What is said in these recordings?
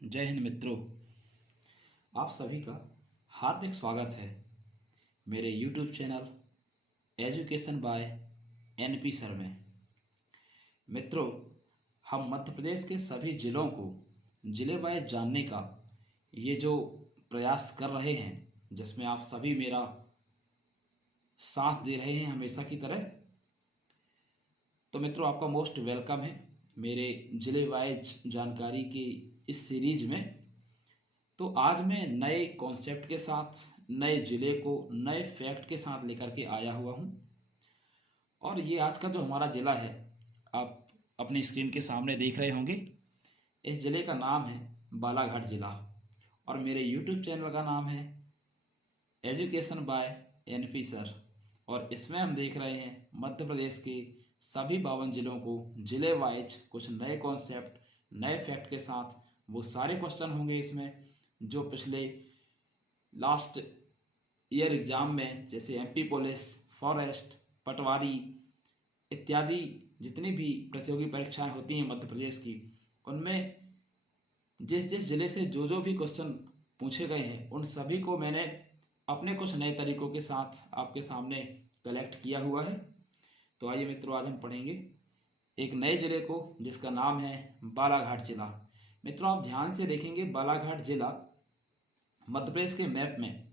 जय हिंद मित्रों। आप सभी का हार्दिक स्वागत है मेरे YouTube channel education by NP sir में। मित्रों, हम मध्य प्रदेश के सभी ज़िलों को ज़िले वाइज जानने का ये जो प्रयास कर रहे हैं, जिसमें आप सभी मेरा साथ दे रहे हैं हमेशा की तरह, तो मित्रों आपका मोस्ट वेलकम है मेरे ज़िले वाइज जानकारी की इस सीरीज में। तो आज मैं नए कॉन्सेप्ट के साथ, नए ज़िले को नए फैक्ट के साथ लेकर के आया हुआ हूँ। और ये आज का जो हमारा ज़िला है, आप अपनी स्क्रीन के सामने देख रहे होंगे। इस ज़िले का नाम है बालाघाट ज़िला और मेरे YouTube चैनल का नाम है एजुकेशन बाय NP सर। और इसमें हम देख रहे हैं मध्य प्रदेश के सभी 52 ज़िलों को ज़िले वाइज कुछ नए कॉन्सेप्ट, नए फैक्ट के साथ। वो सारे क्वेश्चन होंगे इसमें जो पिछले लास्ट ईयर एग्ज़ाम में, जैसे MP पुलिस, फॉरेस्ट, पटवारी इत्यादि जितनी भी प्रतियोगी परीक्षाएं होती हैं मध्य प्रदेश की, उनमें जिस जिस ज़िले से जो भी क्वेश्चन पूछे गए हैं, उन सभी को मैंने अपने कुछ नए तरीकों के साथ आपके सामने कलेक्ट किया हुआ है। तो आइए मित्रों, आज हम पढ़ेंगे एक नए ज़िले को जिसका नाम है बालाघाट ज़िला। मित्रों, आप ध्यान से देखेंगे बालाघाट ज़िला मध्य प्रदेश के मैप में,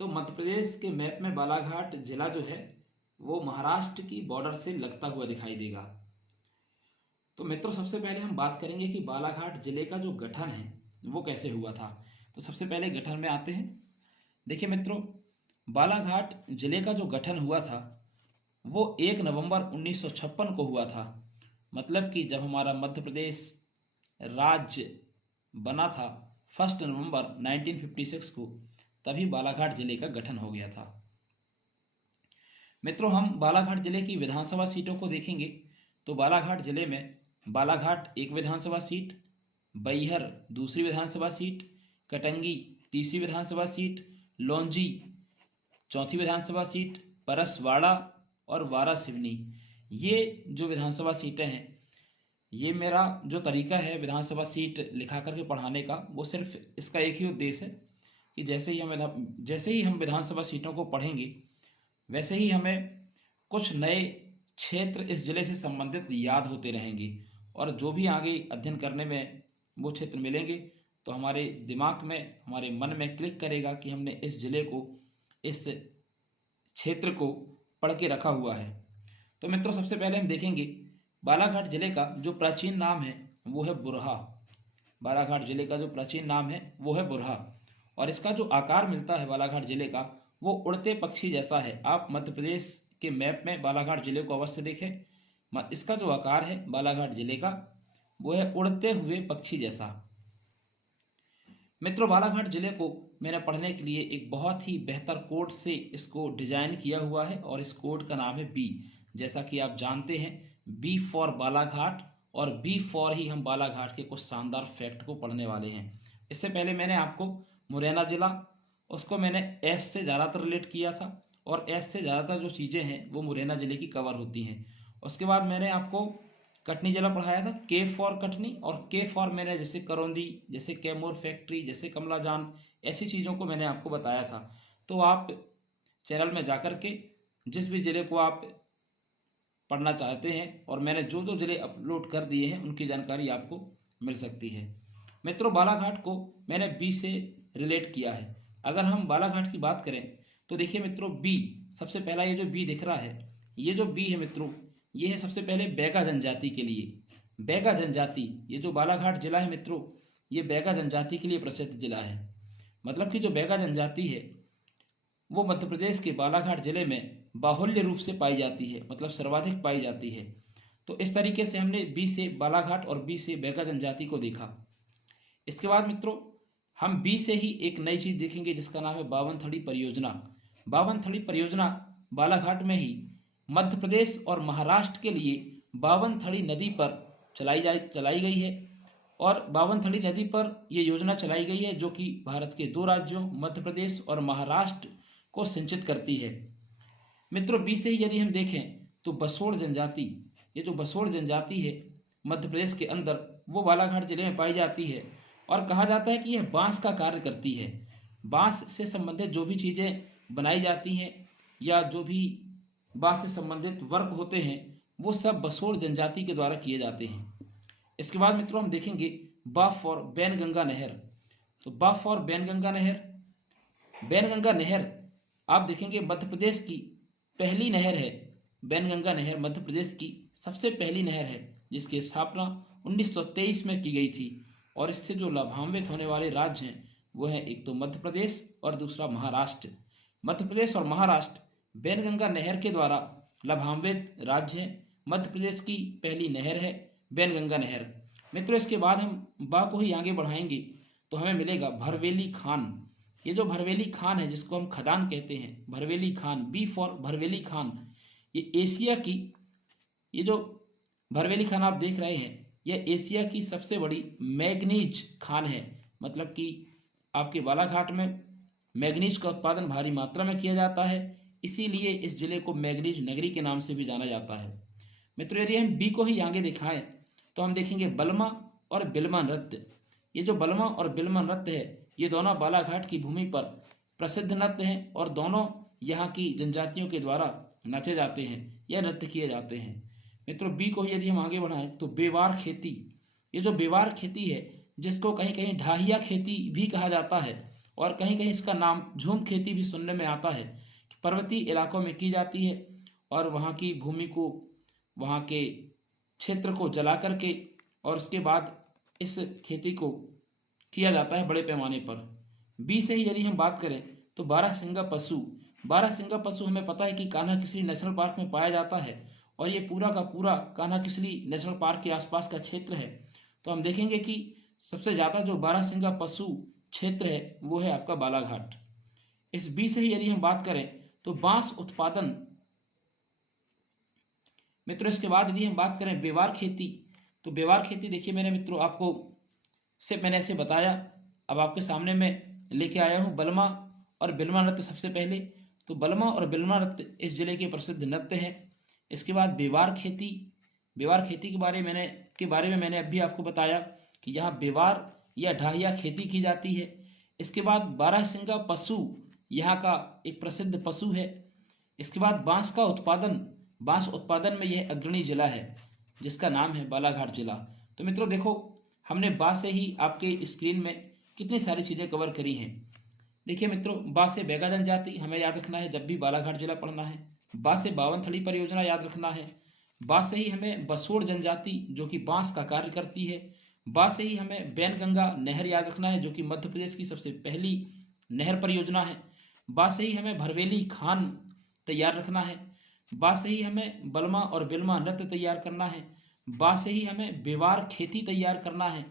तो मध्य प्रदेश के मैप में बालाघाट ज़िला जो है वो महाराष्ट्र की बॉर्डर से लगता हुआ दिखाई देगा। तो मित्रों, सबसे पहले हम बात करेंगे कि बालाघाट ज़िले का जो गठन है वो कैसे हुआ था। तो सबसे पहले गठन में आते हैं। देखिए मित्रों, बालाघाट ज़िले का जो गठन हुआ था वो 1 नवंबर 1956 को हुआ था। मतलब कि जब हमारा मध्य प्रदेश राज्य बना था 1 नवंबर 1956 को, तभी बालाघाट ज़िले का गठन हो गया था। मित्रों, हम बालाघाट ज़िले की विधानसभा सीटों को देखेंगे तो बालाघाट ज़िले में बालाघाट एक विधानसभा सीट, बैहर दूसरी विधानसभा सीट, कटंगी तीसरी विधानसभा सीट, लौंजी चौथी विधानसभा सीट, परसवाड़ा और वारासिवनी, ये जो विधानसभा सीटें हैं, ये मेरा जो तरीका है विधानसभा सीट लिखा करके पढ़ाने का, वो सिर्फ इसका एक ही उद्देश्य है कि जैसे ही हम विधानसभा सीटों को पढ़ेंगे, वैसे ही हमें कुछ नए क्षेत्र इस ज़िले से संबंधित याद होते रहेंगे। और जो भी आगे अध्ययन करने में वो क्षेत्र मिलेंगे तो हमारे दिमाग में, हमारे मन में क्लिक करेगा कि हमने इस ज़िले को, इस क्षेत्र को पढ़ के रखा हुआ है। तो मित्रों, सबसे पहले हम देखेंगे बालाघाट ज़िले का जो प्राचीन नाम है वो है बुरहा। बालाघाट ज़िले का जो प्राचीन नाम है वो है बुरहा। और इसका जो आकार मिलता है बालाघाट ज़िले का, वो उड़ते पक्षी जैसा है। आप मध्य प्रदेश के मैप में बालाघाट ज़िले को अवश्य देखें। इसका जो आकार है बालाघाट ज़िले का वो है उड़ते हुए पक्षी जैसा। मित्रों, बालाघाट ज़िले को मैंने पढ़ने के लिए एक बहुत ही बेहतर कोड से इसको डिजाइन किया हुआ है और इस कोड का नाम है बी। जैसा कि आप जानते हैं, बी फॉर बालाघाट, और बी फॉर ही हम बालाघाट के कुछ शानदार फैक्ट को पढ़ने वाले हैं। इससे पहले मैंने आपको मुरैना ज़िला, उसको मैंने एस से ज़्यादातर रिलेट किया था और एस से ज़्यादातर जो चीज़ें हैं वो मुरैना ज़िले की कवर होती हैं। उसके बाद मैंने आपको कटनी ज़िला पढ़ाया था, के फॉर कटनी, और के फॉर मैंने जैसे करौंदी, जैसे कैमूर फैक्ट्री, जैसे कमला जान, ऐसी चीज़ों को मैंने आपको बताया था। तो आप चैनल में जाकर के जिस भी ज़िले को आप पढ़ना चाहते हैं, और मैंने जो जो ज़िले अपलोड कर दिए हैं उनकी जानकारी आपको मिल सकती है। मित्रों, बालाघाट को मैंने बी से रिलेट किया है। अगर हम बालाघाट की बात करें तो देखिए मित्रों, बी, सबसे पहला ये जो बी दिख रहा है, ये जो बी है मित्रों, ये है सबसे पहले बैगा जनजाति के लिए। बैगा जनजाति, ये जो बालाघाट जिला है मित्रों, ये बैगा जनजाति के लिए प्रसिद्ध जिला है। मतलब कि जो बैगा जनजाति है वो मध्य प्रदेश के बालाघाट जिले में बाहुल्य रूप से पाई जाती है, मतलब सर्वाधिक पाई जाती है। तो इस तरीके से हमने बी से बालाघाट और बी से बैगा जनजाति को देखा। इसके बाद मित्रों, हम बी से ही एक नई चीज़ देखेंगे जिसका नाम है बावनथड़ी परियोजना। बावनथड़ी परियोजना बालाघाट में ही मध्य प्रदेश और महाराष्ट्र के लिए बावनथड़ी नदी पर चलाई गई है। और बावनथड़ी नदी पर ये योजना चलाई गई है जो कि भारत के 2 राज्यों मध्य प्रदेश और महाराष्ट्र को सिंचित करती है। मित्रों, बी से ही यदि हम देखें तो बसोड़ जनजाति, ये जो बसोड़ जनजाति है मध्य प्रदेश के अंदर, वो बालाघाट जिले में पाई जाती है। और कहा जाता है कि यह बांस का कार्य करती है। बांस से संबंधित जो भी चीज़ें बनाई जाती हैं या जो भी बांस से संबंधित वर्क होते हैं वो सब बसोड़ जनजाति के द्वारा किए जाते हैं। इसके बाद मित्रों हम देखेंगे बाफ और बैनगंगा नहर। तो बाफ और बैनगंगा नहर, बैनगंगा नहर आप देखेंगे मध्य प्रदेश की पहली नहर है। बैनगंगा नहर मध्य प्रदेश की सबसे पहली नहर है जिसकी स्थापना 1923 में की गई थी। और इससे जो लाभान्वित होने वाले राज्य हैं वो है एक तो मध्य प्रदेश और दूसरा महाराष्ट्र। मध्य प्रदेश और महाराष्ट्र बैनगंगा नहर के द्वारा लाभान्वित राज्य हैं। मध्य प्रदेश की पहली नहर है बैनगंगा नहर। मित्रों इसके बाद हम बा को ही आगे बढ़ाएंगे तो हमें मिलेगा भरवेली खान। ये जो भरवेली खान है जिसको हम खदान कहते हैं, भरवेली खान, बी फॉर भरवेली खान, ये एशिया की, ये जो भरवेली खान आप देख रहे हैं यह एशिया की सबसे बड़ी मैग्नीज खान है। मतलब कि आपके बालाघाट में मैग्नीज का उत्पादन भारी मात्रा में किया जाता है, इसीलिए इस जिले को मैग्नीज नगरी के नाम से भी जाना जाता है। मित्रों यदि हम बी को ही आगे दिखाएं तो हम देखेंगे बलमा और बिलमा नृत्य। ये जो बलमा और बिलमा नृत्य है ये दोनों बालाघाट की भूमि पर प्रसिद्ध नृत्य हैं और दोनों यहाँ की जनजातियों के द्वारा नाचे जाते हैं या नृत्य किए जाते हैं। मित्रों बी को यदि हम आगे बढ़ाएं तो बेवार खेती। ये जो बेवार खेती है जिसको कहीं कहीं ढाहिया खेती भी कहा जाता है और कहीं कहीं इसका नाम झूम खेती भी सुनने में आता है, पर्वतीय इलाकों में की जाती है और वहाँ की भूमि को, वहाँ के क्षेत्र को जला करके और उसके बाद इस खेती को किया जाता है बड़े पैमाने पर। बी से ही यदि हम बात करें तो बारहसिंगा पशु। बारहसिंगा पशु हमें पता है कि कान्हा-किसली नेशनल पार्क में पाया जाता है और ये पूरा का पूरा कान्हा-किसली नेशनल पार्क के आसपास का क्षेत्र है। तो हम देखेंगे कि सबसे ज़्यादा जो बारहसिंगा पशु क्षेत्र है वो है आपका बालाघाट। इस बी से ही यदि हम बात करें तो बांस उत्पादन। मित्रों इसके बाद यदि हम बात करें बेवार खेती, तो बेवार खेती देखिए मैंने मित्रों आपको मैंने ऐसे बताया, अब आपके सामने मैं लेके आया हूँ बलमा और बिलमा नृत्य। सबसे पहले तो बलमा और बिलमा नृत्य इस जिले के प्रसिद्ध नृत्य हैं। इसके बाद बेवार खेती, बेवार खेती के बारे में मैंने अभी आपको बताया कि यहाँ बेवार या ढाहिया खेती की जाती है। इसके बाद बारहसिंगा पशु यहाँ का एक प्रसिद्ध पशु है। इसके बाद बांस का उत्पादन, बांस उत्पादन में यह अग्रणी जिला है जिसका नाम है बालाघाट जिला। तो मित्रों देखो हमने बा से ही आपके स्क्रीन में कितनी सारी चीज़ें कवर करी हैं। देखिए मित्रों बा से बैगा जनजाति हमें याद रखना है जब भी बालाघाट जिला पढ़ना है। बा से बावनथड़ी परियोजना याद रखना है। बा से ही हमें बसोड़ जनजाति जो कि बांस का कार्य करती है। बा से ही हमें बैनगंगा नहर याद रखना है जो कि मध्य प्रदेश की सबसे पहली नहर परियोजना है। बा से ही हमें भरवेली खान तैयार रखना है। बा से ही हमें बलमा और बिलमा नृत्य तैयार करना है। बा से ही हमें बेवार खेती तैयार करना है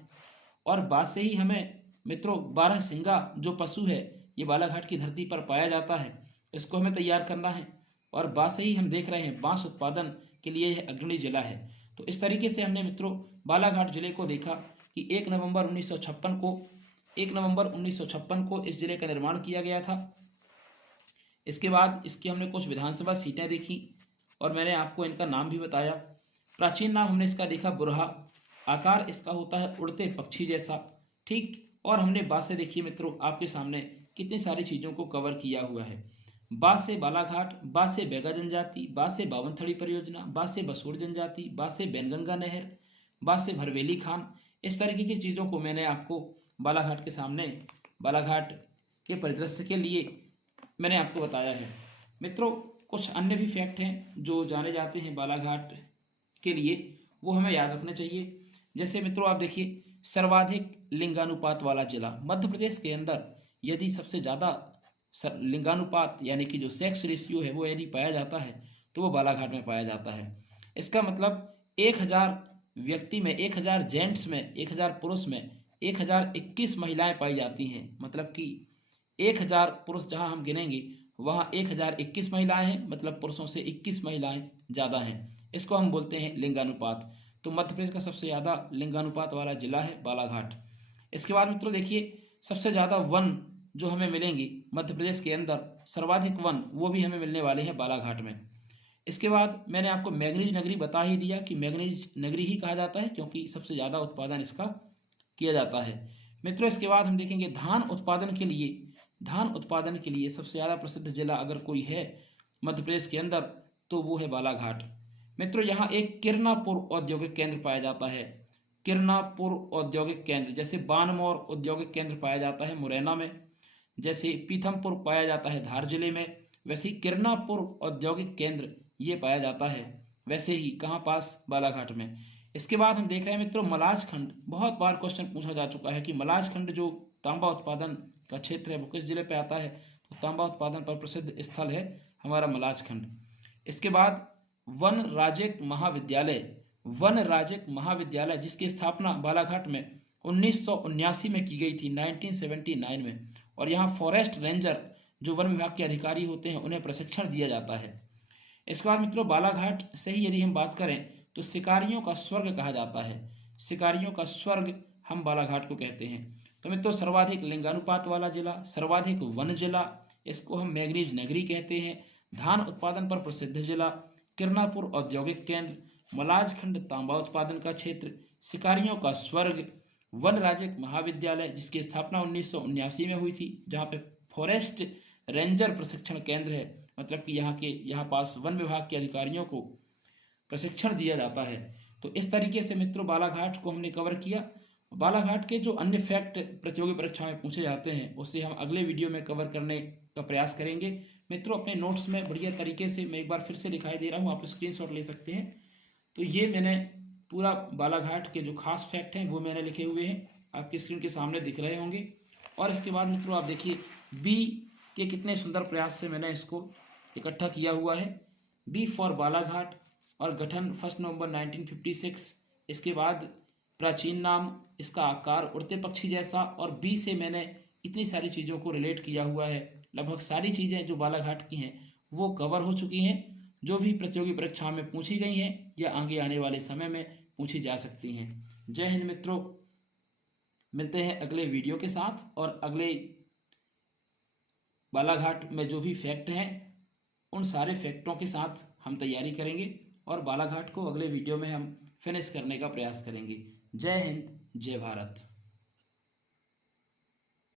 और बा से ही हमें मित्रों बारहसिंगा जो पशु है ये बालाघाट की धरती पर पाया जाता है, इसको हमें तैयार करना है। और बा से ही हम देख रहे हैं बांस उत्पादन के लिए यह अग्रणी जिला है। तो इस तरीके से हमने मित्रों बालाघाट जिले को देखा कि 1 नवंबर 1956 को इस जिले का निर्माण किया गया था। इसके बाद इसकी हमने कुछ विधानसभा सीटें देखी और मैंने आपको इनका नाम भी बताया। प्राचीन नाम हमने इसका देखा बुरहा, आकार इसका होता है उड़ते पक्षी जैसा, ठीक। और हमने बा से देखिए मित्रों आपके सामने कितनी सारी चीज़ों को कवर किया हुआ है। बा से बालाघाट, बा से बैगा जनजाति, बा से बावनथड़ी परियोजना, बा से बसोड़ जनजाति, बा से बैनगंगा नहर, बा से भरवेली खान, इस तरीके की चीज़ों को मैंने आपको बालाघाट के सामने, बालाघाट के परिदृश्य के लिए मैंने आपको बताया है। मित्रों कुछ अन्य भी फैक्ट हैं जो जाने जाते हैं बालाघाट के लिए, वो हमें याद रखना चाहिए। जैसे मित्रों आप देखिए सर्वाधिक लिंगानुपात वाला जिला मध्य प्रदेश के अंदर, यदि सबसे ज़्यादा लिंगानुपात यानी कि जो सेक्स रेशियो है वो यदि पाया जाता है तो वो बालाघाट में पाया जाता है। इसका मतलब 1000 व्यक्ति में, 1000 जेंट्स में, 1000 पुरुष में 1021 महिलाएं पाई जाती हैं। मतलब कि 1000 पुरुष जहां हम गिनेंगे वहां 1021 महिलाएं हैं, मतलब पुरुषों से 21 महिलाएं ज़्यादा हैं। इसको हम बोलते हैं लिंगानुपात। तो मध्य प्रदेश का सबसे ज़्यादा लिंगानुपात वाला जिला है बालाघाट। इसके बाद मित्रों देखिए सबसे ज़्यादा वन जो हमें मिलेंगे मध्य प्रदेश के अंदर, सर्वाधिक वन वो भी हमें मिलने वाले हैं बालाघाट में। इसके बाद मैंने आपको मैग्नीज नगरी बता ही दिया कि मैग्नीज नगरी ही कहा जाता है क्योंकि सबसे ज़्यादा उत्पादन इसका किया जाता है। मित्रों इसके बाद हम देखेंगे धान उत्पादन के लिए सबसे ज़्यादा प्रसिद्ध जिला अगर कोई है मध्य प्रदेश के अंदर तो वो है बालाघाट। मित्रों यहाँ एक किरनापुर औद्योगिक केंद्र पाया जाता है। किरनापुर औद्योगिक केंद्र, जैसे बानमौर औद्योगिक केंद्र पाया जाता है मुरैना में, जैसे पीथमपुर पाया जाता है धार जिले में, वैसे ही किरनापुर औद्योगिक केंद्र ये पाया जाता है, वैसे ही कहाँ पास, बालाघाट में। इसके बाद हम देख रहे हैं मित्रों मलाज खंड। बहुत बार क्वेश्चन पूछा जा चुका है कि मलाज खंड जो तांबा उत्पादन का क्षेत्र है वो किस जिले पे आता है, तो तांबा उत्पादन पर प्रसिद्ध स्थल है हमारा मलाज खंड। इसके बाद वन राज्यिक महाविद्यालय जिसकी स्थापना बालाघाट में 1979 में की गई थी, 1979 में, और यहाँ फॉरेस्ट रेंजर जो वन विभाग के अधिकारी होते हैं उन्हें प्रशिक्षण दिया जाता है। इसके बाद मित्रों बालाघाट से ही यदि हम बात करें तो शिकारियों का स्वर्ग कहा जाता है। शिकारियों का स्वर्ग हम बालाघाट को कहते हैं। तो मित्रों सर्वाधिक लिंगानुपात वाला जिला, सर्वाधिक वन जिला, इसको हम मैंगनीज नगरी कहते हैं। धान उत्पादन पर प्रसिद्ध जिला, किरनापुर औद्योगिक केंद्र, मलाज खंड तांबा उत्पादन का क्षेत्र, शिकारियों का स्वर्ग, वन राज्यिक महाविद्यालय जिसकी स्थापना 1979 में हुई थी, जहाँ पे फॉरेस्ट रेंजर प्रशिक्षण केंद्र है, मतलब कि यहाँ पास वन विभाग के अधिकारियों को प्रशिक्षण दिया जाता है। तो इस तरीके से मित्रों बालाघाट को हमने कवर किया। बालाघाट के जो अन्य फैक्ट प्रतियोगी परीक्षा में पूछे जाते हैं उससे हम अगले वीडियो में कवर करने का प्रयास करेंगे। मित्रों अपने नोट्स में बढ़िया तरीके से मैं एक बार फिर से दिखाई दे रहा हूँ, आप स्क्रीनशॉट ले सकते हैं। तो ये मैंने पूरा बालाघाट के जो खास फैक्ट हैं वो मैंने लिखे हुए हैं, आपकी स्क्रीन के सामने दिख रहे होंगे। और इसके बाद मित्रों आप देखिए बी के कितने सुंदर प्रयास से मैंने इसको इकट्ठा किया हुआ है। बी फॉर बालाघाट और गठन 1 नवंबर 1956। इसके बाद प्राचीन नाम, इसका आकार उड़ते पक्षी जैसा, और बी से मैंने इतनी सारी चीज़ों को रिलेट किया हुआ है। लगभग सारी चीज़ें जो बालाघाट की हैं वो कवर हो चुकी हैं, जो भी प्रतियोगी परीक्षा में पूछी गई हैं या आगे आने वाले समय में पूछी जा सकती हैं। जय हिंद मित्रों, मिलते हैं अगले वीडियो के साथ, और अगले बालाघाट में जो भी फैक्ट हैं उन सारे फैक्टों के साथ हम तैयारी करेंगे और बालाघाट को अगले वीडियो में हम फिनिश करने का प्रयास करेंगे। जय हिंद, जय भारत।